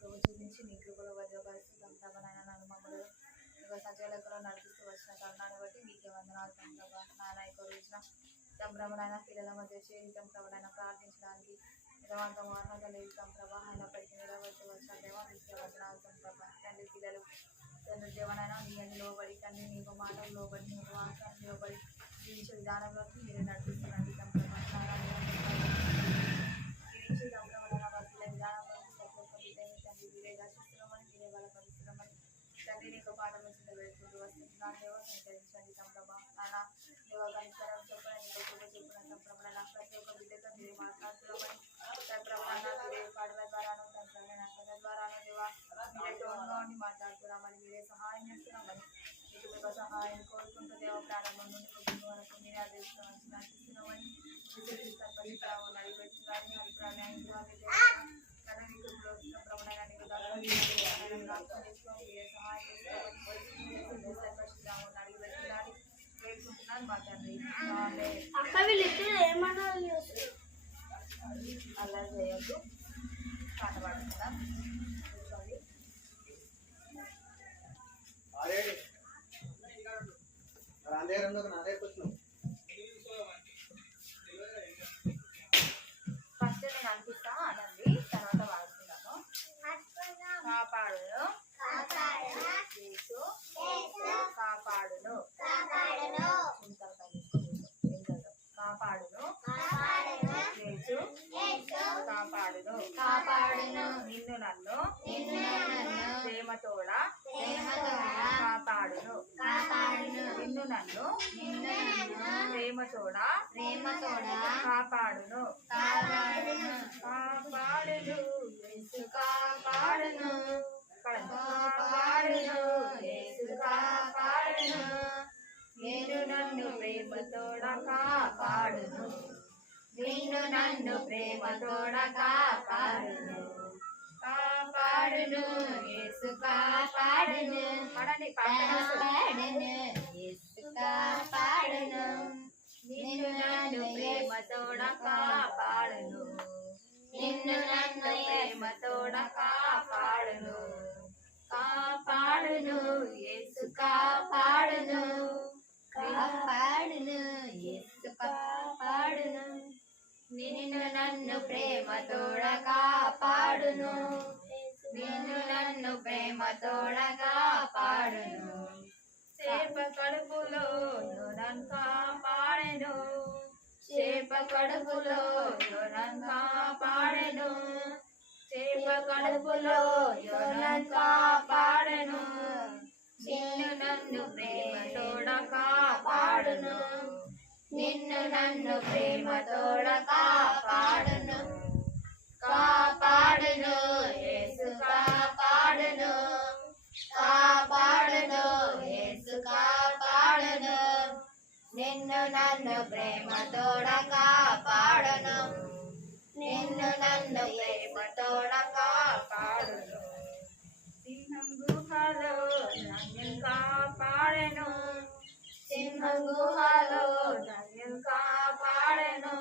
కృప చూపించి నీ కృపలో భద్రపరుస్తూ ప్రభా నాయన నన్ను మమ్మల్ని సజీవ లెక్కలో నడిపిస్తూ వచ్చిన తరుణాన్ని బట్టి మీకే వందనాలు ప్రభా నాయన యొక్క రోజున ప్రభానైనా పిల్లల మధ్య చేరితం ప్రభానైనా ప్రార్థించడానికి నిలవంతం అర్హత లేదు ప్రభా అయినప్పటికీ నిలబట్టి వచ్చిన దేవ మీకే వందనాలు ప్రభా తండ్రి పిల్లలు తండ్రి దేవనైనా నీ అన్ని లోబడి తండ్రి నీకు మాటలు లోబడి నీకు వాక్యాన్ని లోబడి జీవించే విధానంలోకి మీరే నడిపిస్తున్నారు జీవించే ప్రభానైనా పిల్లల విధానంలోకి ప్రతి ఒక్క బిడ్డని తండ్రి మీరే దర్శిస్తున్నామని మీరే బలపరుస్తున్నామని తండ్రి నీకు పాఠం వచ్చిన వేడుకుంటూ వస్తున్నాను దేవ సంచరించండి ప్రభా నాన్న దేవ కనికరం చెప్పిన నీకు కృప చెప్పిన ప్రభాన ప్రతి ఒక్క బిడ్డతో మీరు మాట్లాడుతున్నామని ప్రభాన మీరే పాటల ద్వారాను ప్రభాన కథ ద్వారాను దేవ మీరే తోడుగా ఉండి మాట్లాడుతున్నామని మీరే సహాయం చేస్తున్నామని మీకు మీకు సహాయం కోరుకుంటూ దేవ ప్రారంభం నుండి కొద్ది వరకు మీరే ఆదేశిస్తున్నామని నడిపిస్తున్నామని పరిస్థితులు నడిపెట్టిందని అభిప్రాయాన్ని ప్రభాన నీకు మీరే సహాయం చేస్తున్నామని అడిగిపెట్టిందని వేడుకుంటున్నాను మా తండ్రి అలా చేయొద్దు పాట పాడుకుందాం ఫస్ట్ నేను అనిపిస్తా అనండి తర్వాత పాడుతున్నాను కాపాడును కాపాడును కాపాడును కాపాడును కాపాడును నిన్ను నన్ను ప్రేమతోడ కాపాడును నిన్ను నన్ను ప్రేమతోడ కాపాడును కాపాడును యేసు కాపాడును కాపాడును యేసు కాపాడును నేను నన్ను ప్రేమతోడ కాపాడును నిన్ను నన్ను ప్రేమతోడ కాపాడును కాపాడును యేసు కాపాడును కాపాడును యేసు కాపాడును నిన్ను నన్ను ప్రేమతోడ కాపాడును నిన్ను నన్ను ప్రేమతోడ కాపాడును కాపాడును యేసు కాపాడును కాపాడును యేసు కాపాడును నిన్ను నన్ను ప్రేమతోడ కాపాడును నిన్ను నన్ను ప్రేమతోడ కాపాడును చేప కడుపులో నన్ను కాపాడెను చేప కడుపులో నన్ను కాపాడెను చేప కడుపులో నన్ను కాపాడెను నిన్ను నన్ను ప్రేమతోడ కాపాడును నిన్ను నన్ను ప్రేమతోడ కాపాడును కాపాడును యేసు కాపాడును కాపాడును యేసు కాపాడును నిన్ను నన్ను ప్రేమతోడ కాపాడును నిన్ను నన్ను ప్రేమతోడ కాపాడును సింహం గుహలో నన్ను కాపాడెను సింహం గుహలో నన్ను కాపాడెను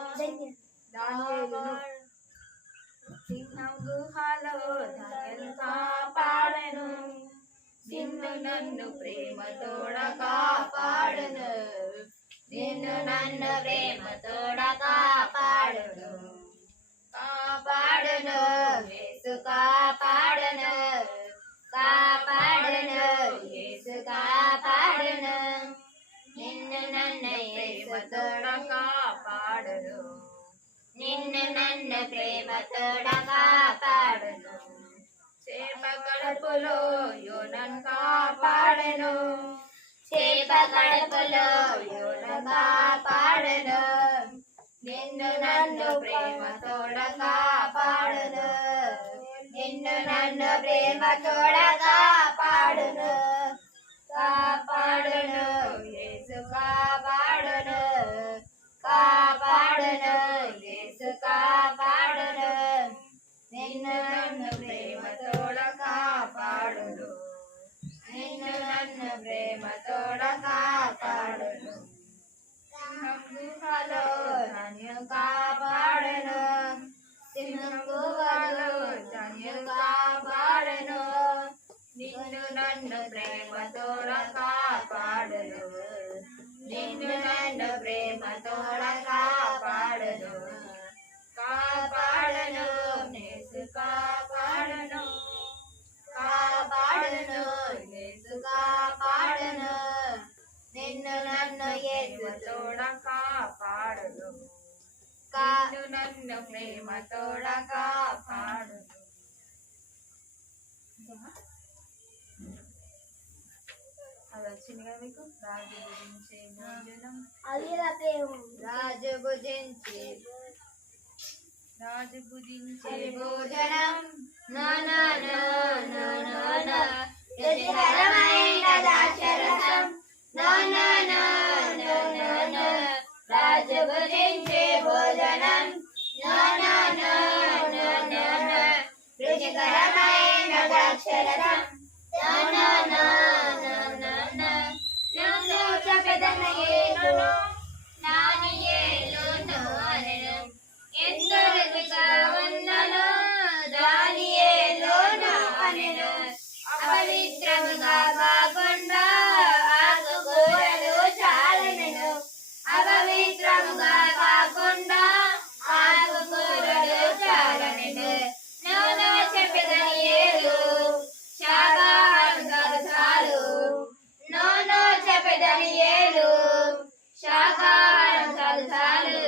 సింహం గుహలో నన్ను కాపాడెను నిన్ను నన్ను ప్రేమతోడ కాపాడును నిన్ను నన్ను ప్రేమతోడ కాపాడును కాపాడును యేసు కాపాడును కాపాడును యేసు కాపాడును నిన్ను నన్ను ప్రేమతోడ కాపాడును నిన్ను నన్ను ప్రేమతోడ కాపాడును చేప కడుపులో యోనను కాపాడెను చేప కడుపులో యోనను కాపాడెను నిన్ను నన్ను ప్రేమతోడ కాపాడును నిన్ను నన్ను ప్రేమతోడ కాపాడును కాపాడును యేసు కాపాడును కాపాడును యేసు కాపాడును నిన్ను నన్ను ప్రేమతోడ కాపాడును నిన్ను నన్ను ప్రేమతోడ కాపాడును సింహం గుహలో నన్ను కాపాడును సింహం గుహలో నన్ను కాపాడును తోడ కాపాడు. అది వచ్చింది కదా మీకు, రాజు భుజించే భోజనం, రాజు భుజించే భోజనం, రుచికరమైన ద్రాక్షరసం, రాజు భుజించే భోజనం, రుచికరమైన ద్రాక్షరసం, అపవిత్రముగా కాకుండా ఆకుకూరలు చాలనెను, అపవిత్రముగా కాకుండా ఆకుకూరలు చాలనెను. నూనె చెప్పదని ఏలు శాకాహారం చాలు, నూనె చెప్పదని ఏలు శాకాహారం చాలు.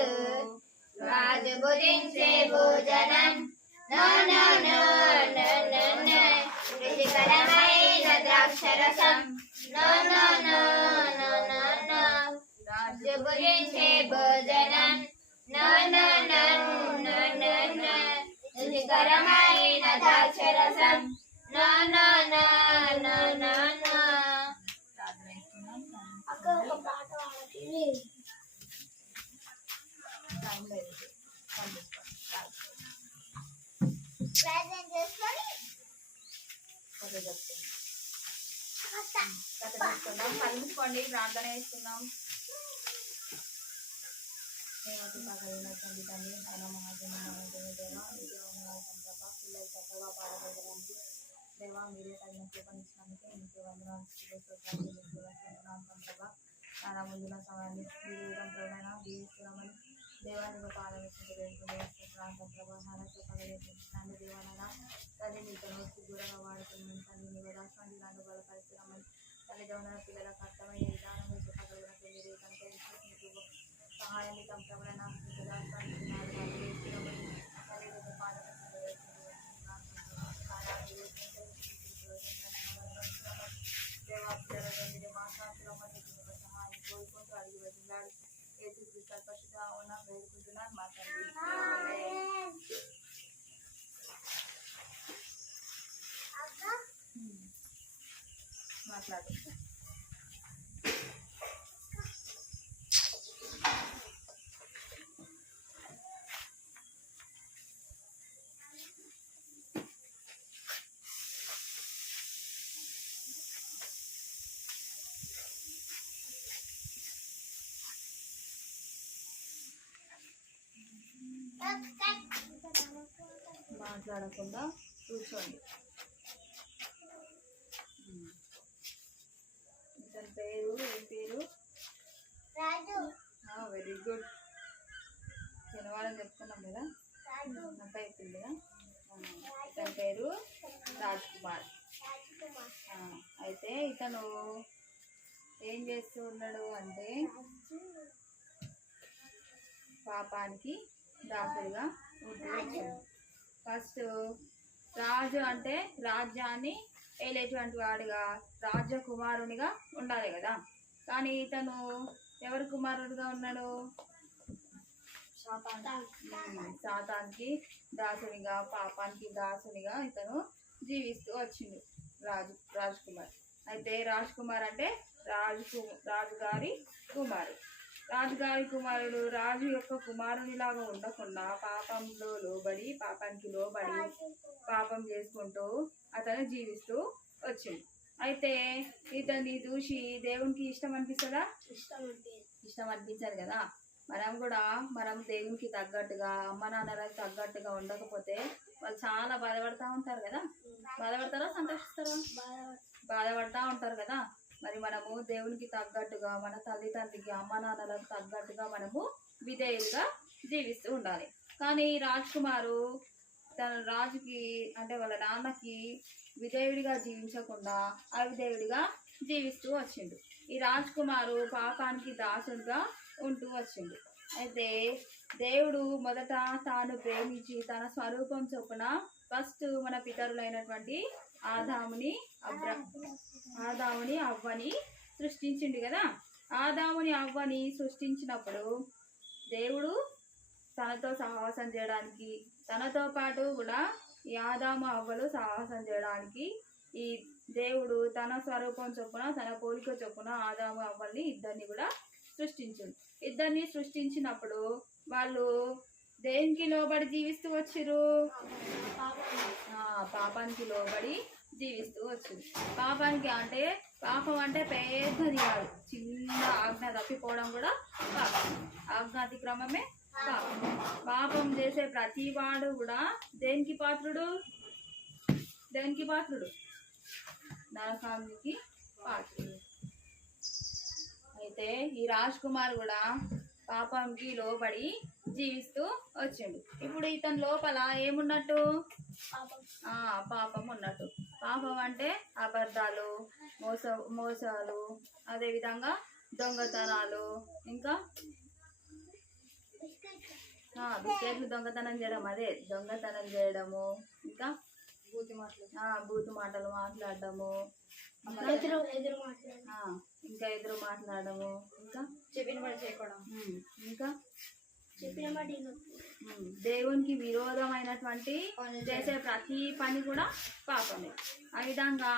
రాజు భుజించే భోజనం, రుచికరమైన ద్రాక్షరసం, రాజు భుజించే భోజనం, రుచికరమైన ద్రాక్షరసం. అక్క ఒక పాట పాడుతుంది. కథ చెప్తున్నాం, కలుపుకోండి, ప్రార్థన చేస్తున్నాం. తండ్రి తండ్రి ఆయన పిల్లలు చక్కగా పాడగలడానికి దేవా మీరే తగిన కృపనిచ్చినందుకే మీకు వందనాలు ప్రభా. చాలా ముందున్న సమయాన్ని జీవితం ప్రధాన జీవిస్తున్నామని దేవానికి పాలవేసుకుంటూ ప్రాంతం ప్రభావాన్ని చెప్పగలిగినాన్ని దేవాలన తల్లి మీకు దూరంగా వాడుతున్నాను. తల్లి మీ రాష్ట్రాన్ని దాన్ని బలపరుస్తున్నామని తల్లిదండ్రుల పిల్లలకు అర్థమయ్యే విధానంలో చెప్పగలిగినట్టు మీరు కనుక మీకు సహాయాన్ని సంప్రమణ రాష్ట్రానికి వేస్తున్నామని తల్లి మీకు దేవా పిల్లల మాట్లాడుతున్నాం సహాయం కోరుకుంటూ అడిగి వచ్చినాడు. పరిశుద్ధ ఉన్న వేడుకుంటున్నాను మా తండ్రి. మాట్లాడు. మాట్లాడకుండా కూర్చోండి. ఇతని పేరు ఏం పేరు? Very good. శనివారం చెప్పుకున్నాం కదా, నాకు అయిపోయింది కదా. ఇతని పేరు రాజ్ కుమార్. అయితే ఇతను ఏం చేస్తూ ఉన్నాడు అంటే పాపానికి దాసుడిగా ఉంటూ. ఫస్ట్ రాజు అంటే రాజ్యాన్ని ఏలేటువంటి వాడిగా రాజకుమారునిగా ఉండాలి కదా. కానీ ఇతను ఎవరి కుమారుడిగా ఉన్నాడు? సాతానికి దాసునిగా, పాపానికి దాసునిగా ఇతను జీవిస్తూ వచ్చిండు రాజకుమార్. అయితే రాజకుమార్ అంటే రాజుగారి కుమారుడు. రాజుగారి కుమారుడు రాజు యొక్క కుమారునిలాగా ఉండకుండా పాపానికి లోబడి పాపం చేసుకుంటూ అతను జీవిస్తూ వచ్చిండు. అయితే ఇతన్ని చూసి దేవునికి ఇష్టం అనిపిస్తుందా? ఇష్టం అనిపించారు కదా. మనం దేవునికి తగ్గట్టుగా, అమ్మ నాన్నలకు తగ్గట్టుగా ఉండకపోతే వాళ్ళు చాలా బాధపడతా ఉంటారు కదా. బాధపడతారా, సంతోషిస్తారా? బాధపడతా ఉంటారు కదా. మరి మనము దేవునికి తగ్గట్టుగా, మన తల్లిదండ్రికి, అమ్మ నాన్నలకు తగ్గట్టుగా మనము విధేయులుగా జీవిస్తూ ఉండాలి. కానీ రాజ్కుమారు తన రాజుకి అంటే వాళ్ళ నాన్నకి విధేయుడిగా జీవించకుండా అవిధేయుడిగా జీవిస్తూ వచ్చిండు. ఈ రాజ్కుమారు పాపానికి దాసుడిగా ఉంటూ వచ్చిండు. అయితే దేవుడు మొదట తాను ప్రేమించి తన స్వరూపం చొప్పున ఫస్ట్ మన పితరులైనటువంటి ఆదాముని అవ్వని సృష్టించిండు కదా. ఆదాముని అవ్వని సృష్టించినప్పుడు దేవుడు తనతో సహవాసం చేయడానికి, తనతో పాటు కూడా ఈ ఆదాము అవ్వలు సహవాసం చేయడానికి ఈ దేవుడు తన స్వరూపం చొప్పున తన పోలిక చొప్పున ఆదాము అవ్వల్ని ఇద్దరిని కూడా సృష్టించిండు. ఇద్దరిని సృష్టించినప్పుడు వాళ్ళు దేనికి లోబడి జీవిస్తూ వచ్చిర్రు? పాపానికి లోబడి జీవిస్తూ వచ్చింది. పాపం అంటే పెద్దది కాదు, చిన్న ఆజ్ఞ తప్పిపోవడం కూడా పాపం. ఆజ్ఞాతిక్రమమే పాపం. పాపం చేసే ప్రతి వాడు కూడా దేనికి పాత్రుడు? నరకానికి పాత్రుడు. అయితే ఈ రాజ్ కుమార్ కూడా పాపంకి లోబడి జీవిస్తూ వచ్చిండు. ఇప్పుడు ఇతని లోపల ఏమున్నట్టు? పాపం ఉన్నట్టు. పాపం అంటే అబద్ధాలు, మోసాలు, అదేవిధంగా దొంగతనాలు, ఇంకా బిస్కెట్లు దొంగతనం చేయడం, అదే దొంగతనం చేయడము, ఇంకా బూతు మాటలు మాట్లాడడము, ఇంకా ఎదురు మాట్లాడము, ఇంకా చెప్పిన పని చేయకూడదు, ఇంకా చెప్పిన మాట దేవునికి విరోధమైనటువంటి చేసే ప్రతి పని కూడా పాపమే. ఆ విధంగా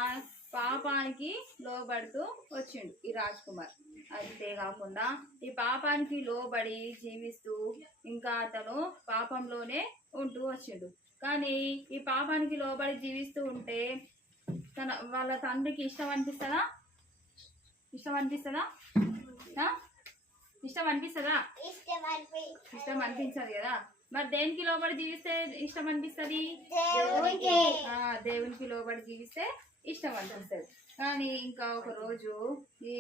పాపానికి లోబడుతూ వచ్చిండు ఈ రాజ్ కుమార్. అంతే కాకుండా ఈ పాపానికి లోబడి జీవిస్తూ ఇంకా అతను పాపంలోనే ఉంటూ వచ్చిండు. కానీ ఈ పాపానికి లోబడి జీవిస్తూ ఉంటే వాళ్ళ తండ్రికి ఇష్టం అనిపిస్తుందా? ఇష్టం అనిపించదు కదా. మరి దేనికి లోబడి జీవిస్తే ఇష్టం అనిపిస్తుంది? దేవునికి లోబడి జీవిస్తే ఇష్టం అనిపిస్తుంది. కానీ ఇంకా ఒక రోజు ఈ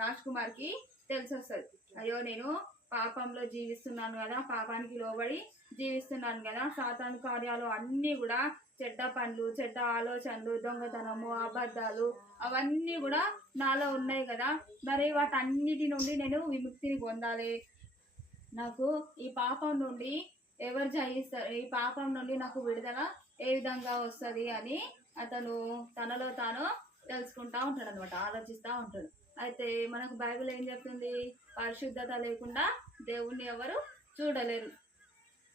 రాజ్ కుమార్కి తెలిసి వస్తుంది, అయ్యో నేను పాపంలో జీవిస్తున్నాను కదా, పాపానికి లోబడి జీవిస్తున్నాను కదా, సాతాను కార్యాలు అన్నీ కూడా చెడ్డ పనులు, చెడ్డ ఆలోచనలు, దొంగతనము, అబద్ధాలు అవన్నీ కూడా నాలో ఉన్నాయి కదా, మరి వాటన్నిటి నుండి నేను విముక్తిని పొందాలి. నాకు ఈ పాపం నుండి ఎవరు జయిస్తారు? ఈ పాపం నుండి నాకు విడుదల ఏ విధంగా వస్తుంది అని అతను తనలో తాను తెలుసుకుంటా ఉంటాడు అనమాట, ఆలోచిస్తూ ఉంటాడు. అయితే మనకు బైబిల్ ఏం చెప్తుంది? పరిశుద్ధత లేకుండా దేవుణ్ణి ఎవరు చూడలేరు.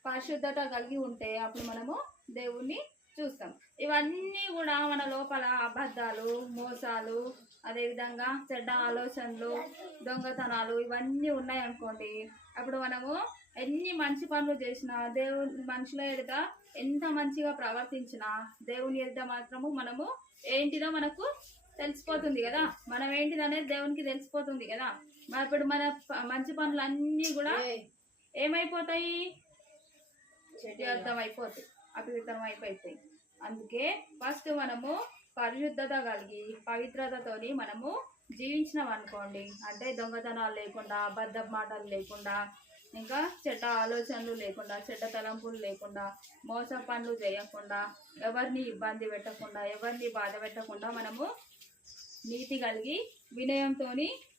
పరిశుద్ధత కలిగి ఉంటే అప్పుడు మనము దేవుణ్ణి చూస్తాం. ఇవన్నీ కూడా మన లోపల అబద్ధాలు, మోసాలు, అదేవిధంగా చెడ్డ ఆలోచనలు, దొంగతనాలు ఇవన్నీ ఉన్నాయనుకోండి, అప్పుడు మనము ఎన్ని మంచి పనులు చేసినా, మనుషుల ఎదుట ఎంత మంచిగా ప్రవర్తించినా, దేవుని ఎదుట మాత్రము మనము ఏంటిదో మనకు తెలిసిపోతుంది కదా. మనం ఏంటిది అనేది దేవునికి తెలిసిపోతుంది కదా. మరి ఇప్పుడు మన మంచి పనులు అన్నీ కూడా ఏమైపోతాయి? అపవిత్రం అయిపోతాయి. అందుకే ఫస్ట్ మనము పరిశుద్ధత కలిగి పవిత్రతతోని మనము జీవించినాం అనుకోండి, అంటే దొంగతనాలు లేకుండా, అబద్ధ మాటలు లేకుండా, ఇంకా చెడ్డ ఆలోచనలు లేకుండా, చెడ్డ తలంపులు లేకుండా, మోస పనులు చేయకుండా, ఎవరిని ఇబ్బంది పెట్టకుండా, ఎవరిని బాధ పెట్టకుండా మనము నీతి కలిగి వినయంతో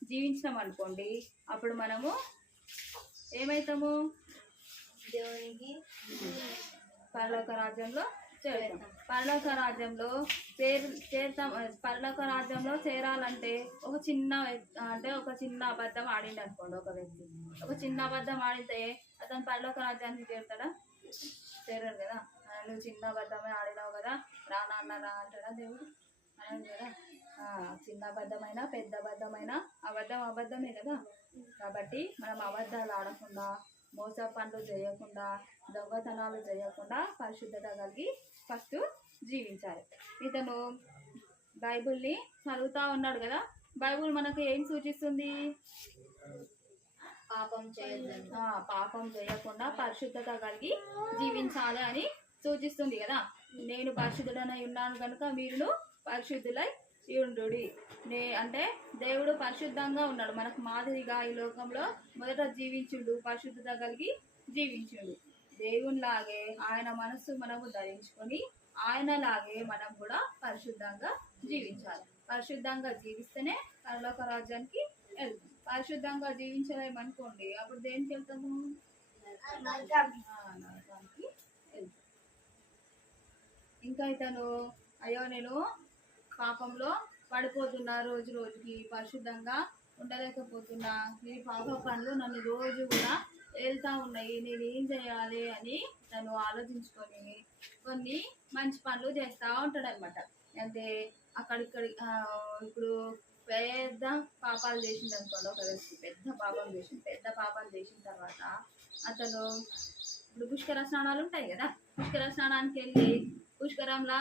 జీవించినాం అనుకోండి, అప్పుడు మనము ఏమవుతాము? దేవునికి పరలోక రాజ్యంలో చేరుతాం. పరలోక రాజ్యంలో చేరాలంటే ఒక చిన్న అబద్ధం ఆడిండు అనుకోండి. ఒక వ్యక్తి ఒక చిన్న అబద్ధం ఆడితే అతను పరలోక రాజ్యానికి చేరుతాడా? చేరాడు కదా. నువ్వు చిన్న అబద్ధమే ఆడినావు కదా, రానా అన్నారా అంటాడా దేవుడు? అన్నాడు కదా. చిన్న అబద్ధమైన పెద్ద అబద్ధమైన అబద్ధమే కదా. కాబట్టి మనం అబద్ధాలు ఆడకుండా, మోస పనులు చేయకుండా, దొంగతనాలు చేయకుండా పరిశుద్ధత కలిగి ఫస్ట్ జీవించాలి. ఇతను బైబిల్ని చదువుతా ఉన్నాడు కదా. బైబిల్ మనకు ఏం సూచిస్తుంది? పాపం చేయకుండా పరిశుద్ధత కలిగి జీవించాలి అని సూచిస్తుంది కదా. నేను పరిశుద్ధుడనై ఉన్నాను కనుక మీరును పరిశుద్ధులై ఉండుడి. అంటే దేవుడు పరిశుద్ధంగా ఉన్నాడు, మనకు మాదిరిగా ఈ లోకంలో మొదట జీవించుండు, పరిశుద్ధత కలిగి జీవించుండు. దేవునిలాగే ఆయన మనస్సు మనము ధరించుకొని ఆయనలాగే మనం కూడా పరిశుద్ధంగా జీవించాలి. పరిశుద్ధంగా జీవిస్తేనే పరలోక రాజ్యానికి వెళ్తాం. పరిశుద్ధంగా జీవించలేమనుకోండి, అప్పుడు దేనికి వెళ్తాము? నరకానికి వెళ్తాడు. ఇంకా ఇతను అయ్యో నేను పాపంలో పడిపోతున్నా, రోజు రోజుకి పరిశుద్ధంగా ఉండలేకపోతున్నా, ఈ పాప పనులు నన్ను రోజు కూడా వెళ్తా ఉన్నాయి, నేను ఏం చేయాలి అని తను ఆలోచించుకొని కొన్ని మంచి పనులు చేస్తూ ఉంటాడు అనమాట. అంటే అక్కడిక్కడ ఇప్పుడు పెద్ద పాపాలు చేసింది అనుకోండి, ఒక వ్యక్తి పెద్ద పాపాలు చేసిన తర్వాత అతను ఇప్పుడు పుష్కర స్నానాలు ఉంటాయి కదా, పుష్కర స్నానానికి వెళ్ళి పుష్కరంలో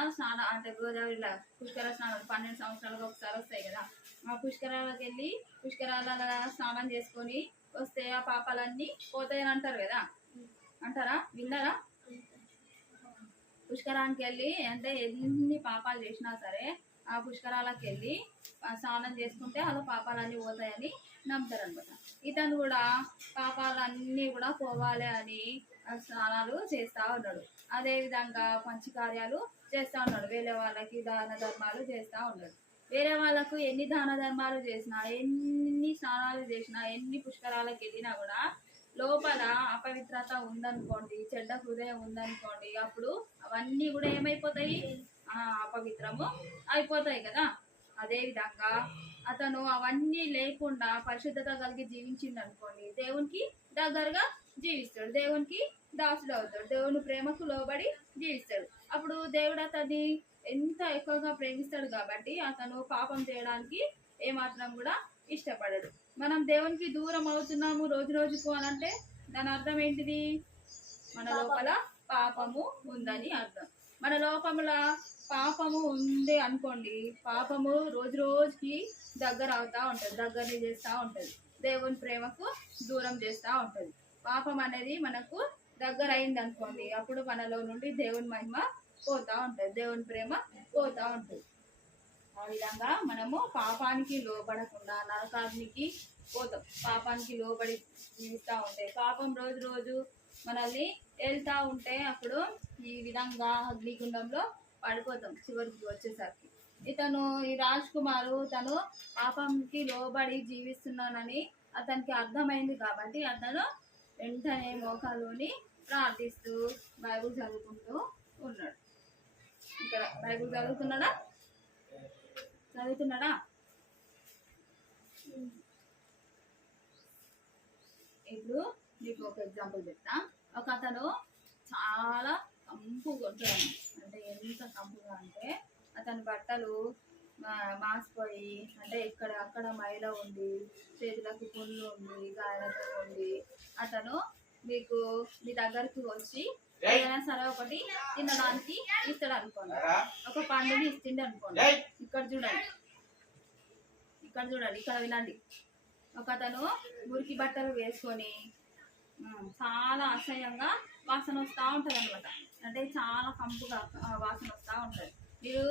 అంటే గోదావరిలో పుష్కర స్నానాలు 12 సంవత్సరాలకు ఒకసారి వస్తాయి కదా, ఆ పుష్కరాలకు వెళ్ళి పుష్కరాల స్నానం చేసుకొని వస్తే ఆ పాపాలన్నీ పోతాయని అంటారు కదా, అంటారా? విన్నారా? పుష్కరానికి వెళ్ళి అంటే ఎన్ని పాపాలు చేసినా సరే ఆ పుష్కరాలకు వెళ్ళి స్నానం చేసుకుంటే వాళ్ళ పాపాలన్నీ పోతాయని నమ్ముతారు అనమాట. ఇతను కూడా పాపాలన్నీ కూడా పోవాలి అని స్నానాలు చేస్తూ ఉన్నాడు. అదేవిధంగా పంచకార్యాలు చేస్తూ ఉన్నాడు. వేరే వాళ్ళకి దాన ధర్మాలు చేస్తూ ఉన్నాడు. వేరే వాళ్ళకు ఎన్ని దాన ధర్మాలు చేసినా, ఎన్ని స్నానాలు చేసినా, ఎన్ని పుష్కరాలకు వెళ్ళినా కూడా లోపల అపవిత్రత ఉందనుకోండి, చెడ్డ హృదయం ఉందనుకోండి, అప్పుడు అవన్నీ కూడా ఏమైపోతాయి? అపవిత్రము అయిపోతాయి కదా. అదేవిధంగా అతను అవన్నీ లేకుండా పరిశుద్ధత కలిగి జీవించింది అనుకోండి, దేవునికి దగ్గరగా జీవిస్తాడు, దేవునికి దాసుడు అవుతాడు, దేవుని ప్రేమకు లోబడి జీవిస్తాడు. అప్పుడు దేవుడు అతన్ని ఎంత ఎక్కువగా ప్రేమిస్తాడు కాబట్టి అతను పాపం చేయడానికి ఏమాత్రం కూడా ఇష్టపడడు. మనం దేవునికి దూరం అవుతున్నాము రోజు రోజుకు అని అంటే దాని అర్థం ఏంటిది? మన లోపల పాపము ఉందని అర్థం. మన లోపల పాపము ఉంది అనుకోండి, పాపము రోజు రోజుకి దగ్గర అవుతా ఉంటుంది, దగ్గరని చేస్తూ ఉంటుంది, దేవుని ప్రేమకు దూరం చేస్తూ ఉంటుంది. పాపం అనేది మనకు దగ్గర అయింది అనుకోండి, అప్పుడు మనలో నుండి దేవుని మహిమ పోతూ ఉంటుంది, దేవుని ప్రేమ పోతూ ఉంటుంది. ఆ విధంగా మనము పాపానికి లోబడకుండా నరకానికి పోతాం. పాపానికి లోబడి జీవిస్తూ ఉంటే పాపం రోజు రోజు మనల్ని వెళ్తూ ఉంటే అప్పుడు ఈ విధంగా అగ్నిగుండంలో పడిపోతాం చివరికి వచ్చేసరికి. ఇతను ఈ రాజ్ కుమారు తను పాపంకి లోబడి జీవిస్తున్నానని అతనికి అర్థమైంది కాబట్టి అతను వెంటనే మోకాలుని ప్రార్థిస్తూ బైబిల్ చదువుకుంటూ ఉన్నాడు. ఇక్కడ బైబిల్ చదువుతున్నాడా? ఇప్పుడు మీకు ఒక ఎగ్జాంపుల్ చెప్తా. ఒక అతను చాలా కంపుగా ఉంటాడు. అంటే ఎంత కంపుగా అంటే అతని బట్టలు మాసిపోయి, అంటే ఇక్కడ అక్కడ మైల ఉండి, చేతులకు పుళ్ళు ఉండి, గాయాలతో ఉండి, అతను మీకు మీ దగ్గరికి వచ్చి ఏదైనా సరే ఒకటి తినడానికి ఇస్తాడు అనుకోండి, ఒక పండుని ఇస్తుండే అనుకోండి. ఇక్కడ చూడండి, ఇక్కడ వినండి. ఒక అతను మురికి బట్టలు వేసుకొని చాలా అసహ్యంగా వాసన వస్తూ ఉంటుంది అనమాట. అంటే చాలా కంపుగా వాసన వస్తూ ఉంటుంది. మీరు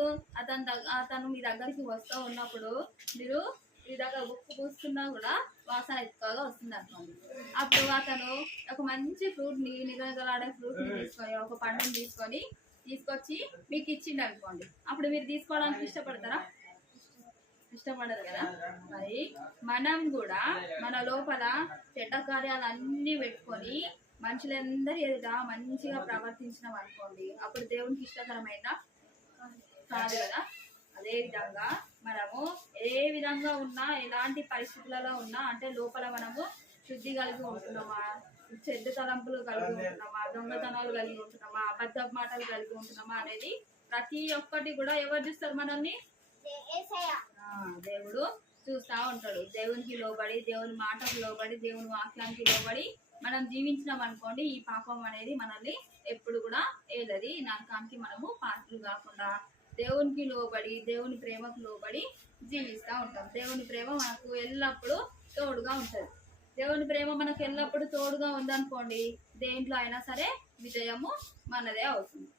అతను మీ దగ్గరికి వస్తూ ఉన్నప్పుడు మీరు మీ దగ్గర ఉప్పు పూసుకున్నా కూడా వాసన ఎక్కువగా వస్తుంది అనుకోండి. అప్పుడు అతను ఒక మంచి ఫ్రూట్ని, నిగనిగలాడే ఫ్రూట్ని తీసుకొని, ఒక పండుని తీసుకొచ్చి మీకు ఇచ్చిండు అనుకోండి. అప్పుడు మీరు తీసుకోవడానికి ఇష్టపడతారా? ఇష్టపడదు కదా. మరి మనం కూడా మన లోపల చెడ్డ కార్యాలన్నీ పెట్టుకొని మనుషులందరి ఎదుట మంచిగా ప్రవర్తించినాం అనుకోండి, అప్పుడు దేవునికి ఇష్టకరమైన కాదు కదా. అదేవిధంగా మనము ఏ విధంగా ఉన్నా, ఎలాంటి పరిస్థితులలో ఉన్నా, అంటే లోపల మనము శుద్ధి కలిగి ఉంటున్నామా, చెడ్డ తలంపులు కలిగి ఉంటున్నామా, దొంగతనాలు కలిగి ఉంటున్నామా, అబద్ధ మాటలు కలిగి ఉంటున్నామా అనేది ప్రతి ఒక్కటి కూడా ఎవరు చూస్తారు? మనల్ని దేవుడు చూస్తూ ఉంటాడు. దేవునికి లోబడి, దేవుని మాటకు లోబడి, దేవుని వాక్యానికి లోబడి మనం జీవించినాం అనుకోండి, ఈ పాపం అనేది మనల్ని ఎప్పుడు కూడా ఏదది నరకానికి మనము పాత్రలు కాకుండా దేవునికి లోబడి, దేవుని ప్రేమకు లోబడి జీవిస్తూ ఉంటాం. దేవుని ప్రేమ మనకు ఎల్లప్పుడూ తోడుగా ఉంటుంది. దేవుని ప్రేమ మనకు ఎల్లప్పుడూ తోడుగా ఉందనుకోండి, దేంట్లో అయినా సరే విజయము మనదే అవుతుంది.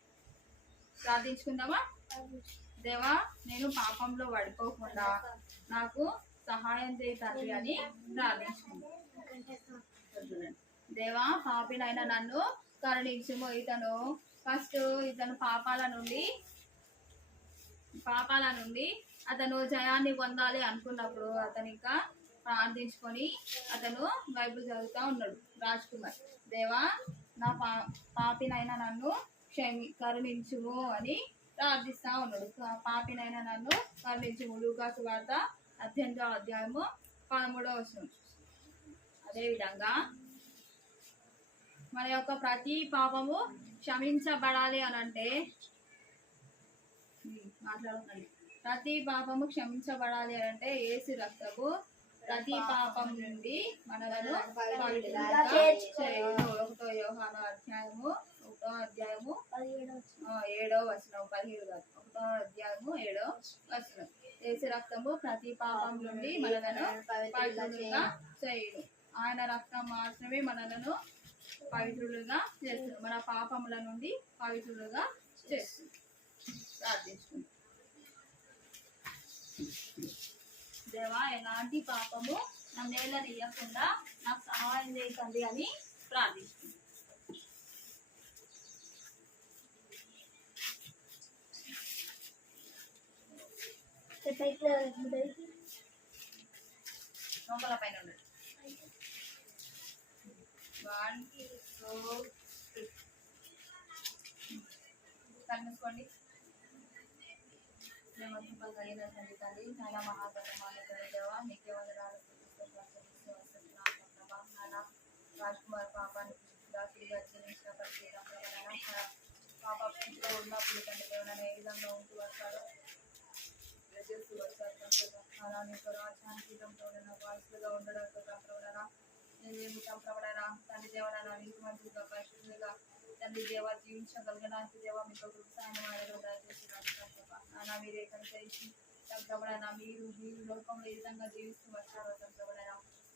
ప్రార్థించుకుందామా? దేవా, నేను పాపంలో పడిపోకుండా నాకు సహాయం చేయి తండ్రి అని ప్రార్థించుకుందాం. దేవా, పాపినైనా నన్ను కరుణించుము. ఇతను పాపాల నుండి అతను జయాన్ని పొందాలి అనుకున్నప్పుడు అతను ఇంకా ప్రార్థించుకొని అతను బైబిల్ చదువుతా ఉన్నాడు రాజ్ కుమార్. దేవా, నా పాపినైనా నన్ను కరుణించుము అని ప్రార్థిస్తా ఉన్నాడు. పాపినైనా నన్ను కరుణించుము. లూకాసు వార్త 18వ అధ్యాయము 13వ వచనం. అదేవిధంగా మన యొక్క ప్రతి పాపము క్షమించబడాలి అని అంటే మాట్లాడుతుంది. ప్రతి పాపము క్షమించబడాలి అని అంటే యేసు రక్తము ప్రతి పాపం నుండి మనలను పవిత్రులుగా చేయును. 1 యోహాను అధ్యాయము 1వ అధ్యాయము 7వ వచనం. 17 కాదు, 1వ అధ్యాయము 7వ వచనం. యేసు రక్తము ప్రతి పాపం నుండి మనలను పవిత్రులుగా చేయును. ఆయన రక్తం మాత్రమే మనలను పవిత్రులుగా చేస్తుంది. మన పాపముల నుండి పవిత్రులుగా చేస్తుంది. ప్రార్థించుకుంటాం. దేవా, ఎలాంటి పాపము నన్నేళ్ళనియకుండా నాకు సహాయం చేయకండి అని ప్రార్థిస్తుంది. నోకల పైన ఉండదు. 1 2 3 కలుసుకోండి. కలిగిన తండ్రి తల్లి, నాయన మహాగణమాన దేవ, మీకే వందనాలు. నాయన రాజ్ కుమార్ పాపాన్ని దాసులుగా చెల్లించిన ప్రతి పాప స్థితిలో ఉన్నప్పుడు తండ్రి దేవనని ఏ విధంగా ఉంటూ వస్తారో చేస్తూ వచ్చారు. అలా నీకు రాజ్యాంగంతో వాసులుగా ఉండడంతో ప్రవడన నేను ప్రవడన తండ్రి దేవన నీకు మంచిగా పరిశుద్ధులుగా తండ్రి దేవ జీవించగలగడానికి దేవ మీకు కృప్సాయం ఆయనలో దయచేసిన మీరే కనుకరించి ప్రవడన మీరు లోకంలో ఏ విధంగా జీవిస్తూ వచ్చారో ప్రవడన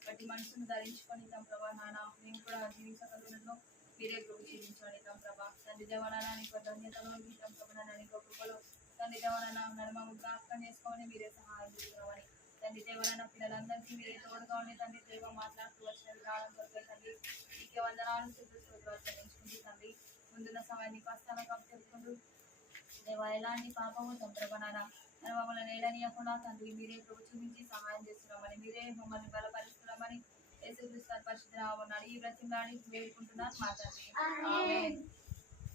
బట్టి మనుషులను ధరించుకొని ప్రభా నాన్న మేము కూడా జీవించగలను మీరే కృప జీవించండి ప్రభా. తండ్రి దేవనాన్న నీకు ధన్యతలో గీతం ప్రభా నీకు కృపలో తండ్రి దేవనాన్న నన్ను మమ్మల్ని జ్ఞాపకం చేసుకోమని మీరే సహాయం చేస్తున్నామని తండ్రి దేవనాన్న పిల్లలందరికీ మీరే తోడుగా ఉండి తండ్రి దేవ మాట్లాడుతూ వచ్చిన విధానం కొరకే తండ్రి నీకే వందనాలు చెల్లించుకుంటూ తండ్రి ముందున్న సమయాన్ని కష్టాలకు అప్పచెప్పుకుంటూ దేవ ఎలాంటి పాపము తండ్రి మమ్మల్ని నేడనీయకుండా తండ్రి మీరే కృప చూపించి సహాయం చేస్తున్నామని మీరే మమ్మల్ని బలపరుస్తున్నామని యేసుక్రీస్తు పరిశుద్ధ నామమున అడిగి బ్రతిమలాడి వేడుకుంటున్నాను మా తండ్రి. ఆమేన్.